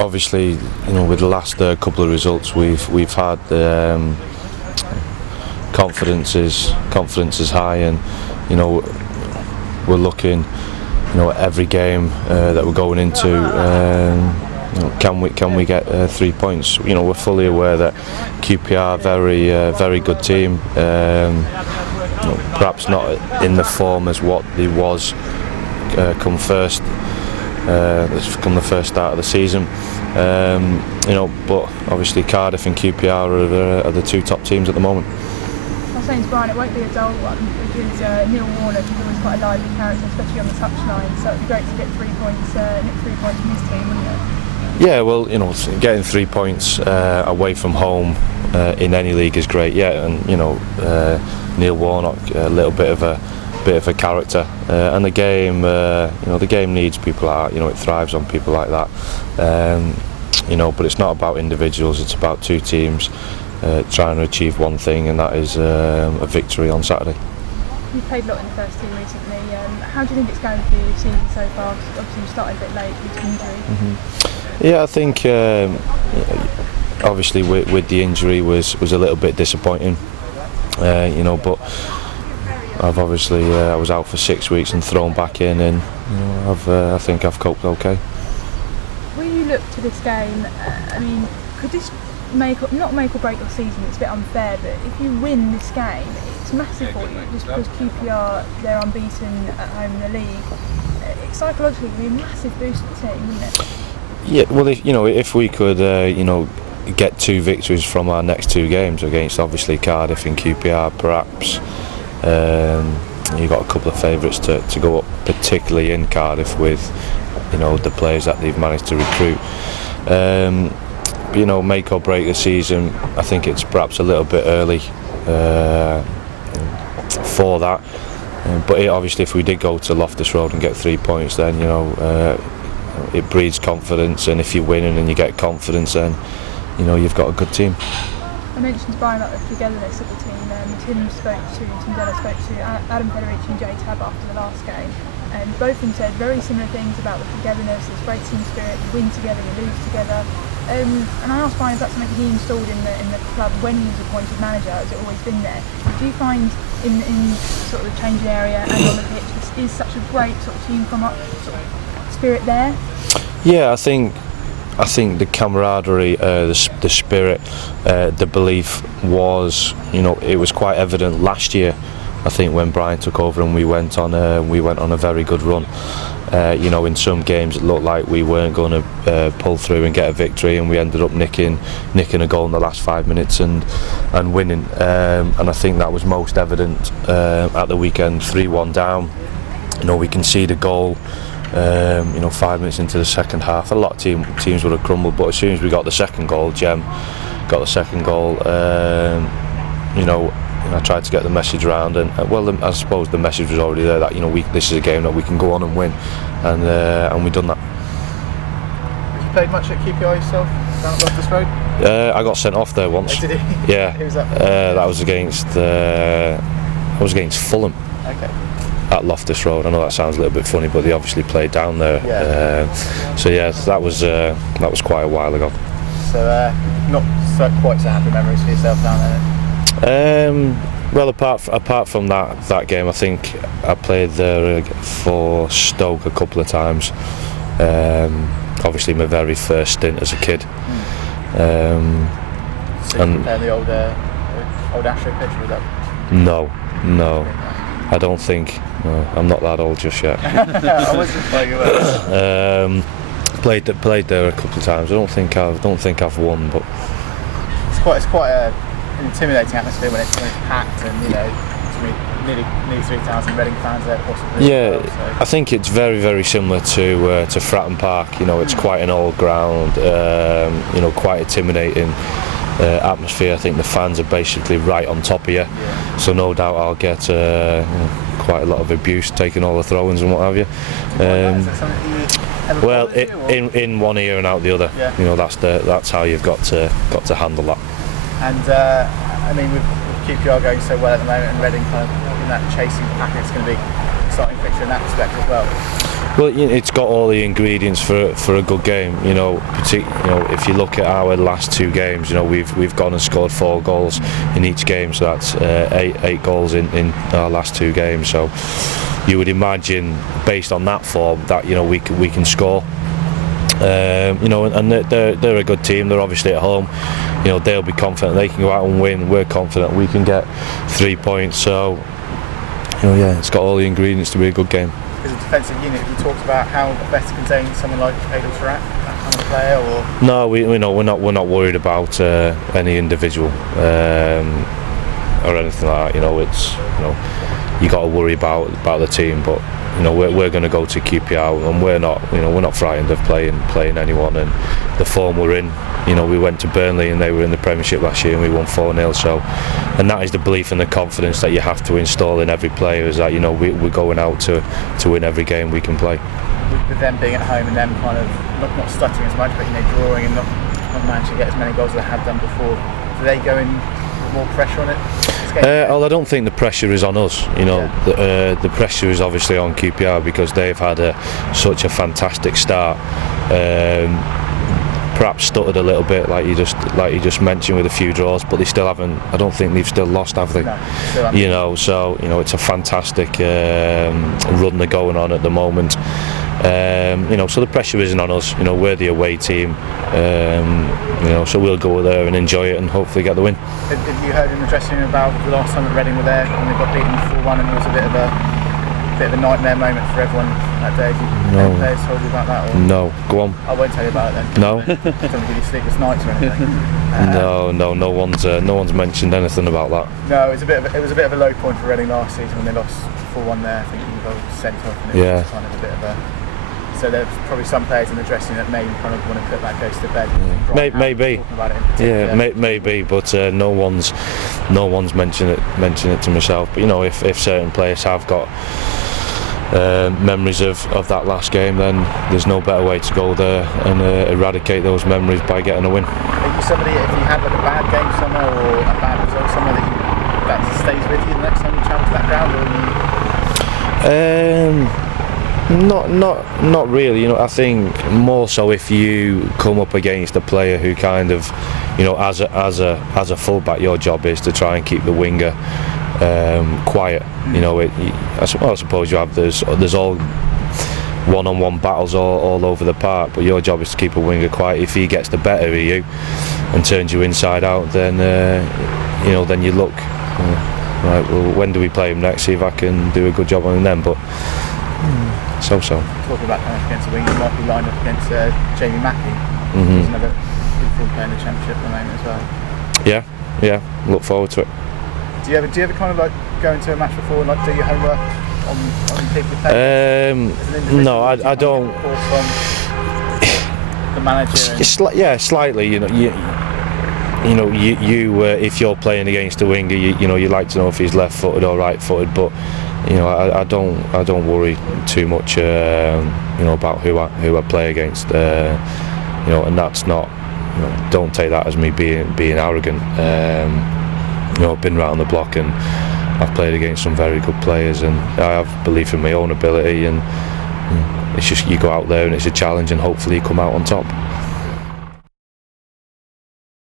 obviously, with the last couple of results we've had, confidence is high, and we're looking, at every game that we're going into. Can we get 3 points? We're fully aware that QPR are very good team. Perhaps not in the form as what they was come the first start of the season. But obviously Cardiff and QPR are the two top teams at the moment. I was saying to Brian, it won't be a dull one because Neil Warnock is always quite a lively character, especially on the touchline. So it'd be great to get 3 points, nick 3 points from his team, wouldn't it? Yeah, well, getting 3 points away from home in any league is great. Yeah, and Neil Warnock, a little bit of a character, and the game needs people like that. It thrives on people like that. But it's not about individuals; it's about two teams trying to achieve one thing, and that is a victory on Saturday. You've played a lot in the first team recently. How do you think it's going for you season so far? Obviously, you started a bit late due to injury. Yeah, I think obviously with the injury was a little bit disappointing, but I was out for 6 weeks and thrown back in, and I think I've coped okay. When you look to this game, could this not make or break your season? It's a bit unfair, but if you win this game, it's massive for you, just because QPR, they're unbeaten at home in the league. Psychologically, it would be a massive boost for the team, wouldn't it? Yeah, well, if we could, get 2 victories from our next 2 games against obviously Cardiff and QPR, perhaps. You've got a couple of favourites to go up, particularly in Cardiff with, the players that they've managed to recruit. Make or break the season, I think it's perhaps a little bit early for that. But obviously, if we did go to Loftus Road and get 3 points, then it breeds confidence, and if you're winning and you get confidence, then you've got a good team. I mentioned to Brian about the togetherness of the team. Tim Della spoke to Adam Federici and Jay Tab after the last game, and both of them said very similar things about the togetherness. There's great team spirit, you win together, you lose together. And I asked Brian if that's something he installed in the club when he was appointed manager. Has it always been there? Do you find in sort of the changing area and on the pitch, this is such a great sort of team from spirit there? Yeah, I think the camaraderie, the spirit, the belief was, it was quite evident last year. I think when Brian took over and we went on a very good run. In some games it looked like we weren't going to pull through and get a victory, and we ended up nicking a goal in the last 5 minutes and winning. And I think that was most evident at the weekend. 3-1 down. We conceded a goal. 5 minutes into the second half, a lot of teams would have crumbled, but as soon as we got the second goal, Jem got the second goal, I tried to get the message around, and I suppose the message was already there that this is a game that we can go on and win, and we done that. Have you played much at QPR yourself down at Loftus Road? I got sent off there once. Oh, did you? Yeah. Who was that? That was against Fulham. Okay. At Loftus Road. I know that sounds a little bit funny, but they obviously played down there. Yeah. That was quite a while ago. So not quite so happy memories for yourself down there. Well, apart from that game, I think I played there for Stoke a couple of times. Obviously, my very first stint as a kid. So and the old Ashley pitch, was that? No. I don't think. No, I'm not that old just yet. I wasn't playing well. Played there a couple of times. I don't think I've won, but it's quite an intimidating atmosphere when it's packed, and nearly 3,000 Reading fans there possibly. Yeah, as well, so. I think it's very, very similar to Fratton Park. It's quite an old ground. Quite intimidating atmosphere. I think the fans are basically right on top of you. Yeah. So no doubt I'll get quite a lot of abuse, taking all the throw-ins and what have you. Well, in one ear and out the other. Yeah. That's how you've got to handle that. And with QPR going so well at the moment, and Reading kind of in that chasing pack, it's going to be an exciting fixture in that respect as well. Well, it's got all the ingredients for a good game. If you look at our last 2 games, we've gone and scored 4 goals in each game, so that's 8 goals in our last 2 games. So you would imagine, based on that form, that we can score. And they're a good team. They're obviously at home. They'll be confident they can go out and win. We're confident we can get 3 points. So it's got all the ingredients to be a good game. As a defensive unit, have you talked about how best contain someone like Adel Taarabt, that kind of player? Or no, we're not worried about any individual or anything like that. It's you got to worry about the team, but we're going to go to QPR and we're not frightened of playing anyone, and the form we're in. We went to Burnley and they were in the Premiership last year and we won 4-0. So, and that is the belief and the confidence that you have to install in every player, is that we're going out to win every game we can play. With them being at home and them kind of not stuttering as much, but drawing and not managing to get as many goals as they have done before, do they go in with more pressure on it? I don't think the pressure is on us. The pressure is obviously on QPR because they've had such a fantastic start. Perhaps stuttered a little bit, like you just mentioned, with a few draws, but they still haven't. I don't think they've still lost, have they? No, still haven't. So it's a fantastic run they're going on at the moment. So the pressure isn't on us. We're the away team. So we'll go there and enjoy it and hopefully get the win. Have you heard in the dressing room about the last time that Reading were there when they got beaten 4-1 and it was a bit of a nightmare moment for everyone that day? Have players told you about that? Or? No, go on. I won't tell you about it then. No. Don't give you sleepless nights or anything. No one's mentioned anything about that. No, it was a bit of a low point for Reading last season when they lost 4-1 there. I think he got sent off and it was kind of a bit of a. So there's probably some players in the dressing room that maybe kind of want to put that case to bed. Maybe. Maybe, but no one's mentioned it to myself. But if certain players have got memories of that last game, then there's no better way to go there and eradicate those memories by getting a win. Are you somebody, if you had like a bad game somewhere or a bad result somewhere, that stays with you the next time you travel to that ground, or are you? Not really. I think more so if you come up against a player who kind of, as a fullback, your job is to try and keep the winger quiet. I suppose you have there's all one-on-one battles all over the park, but your job is to keep a winger quiet. If he gets the better of you and turns you inside out, then then you look right. Well, when do we play him next? See if I can do a good job on him then. But so. Talking about coming up against a winger, you might be lined up against Jamie Mackey. He's another good forward player in the Championship at the moment as well. Yeah. Look forward to it. Do you ever kind of like go into a match before and like do your homework on people playing? No, I don't. From the manager. Slightly. If you're playing against a winger, you like to know if he's left-footed or right-footed, but. I don't worry too much, about who I play against, and that's not, don't take that as me being arrogant. I've been right on the block and I've played against some very good players, and I have belief in my own ability, and it's just you go out there and it's a challenge and hopefully you come out on top.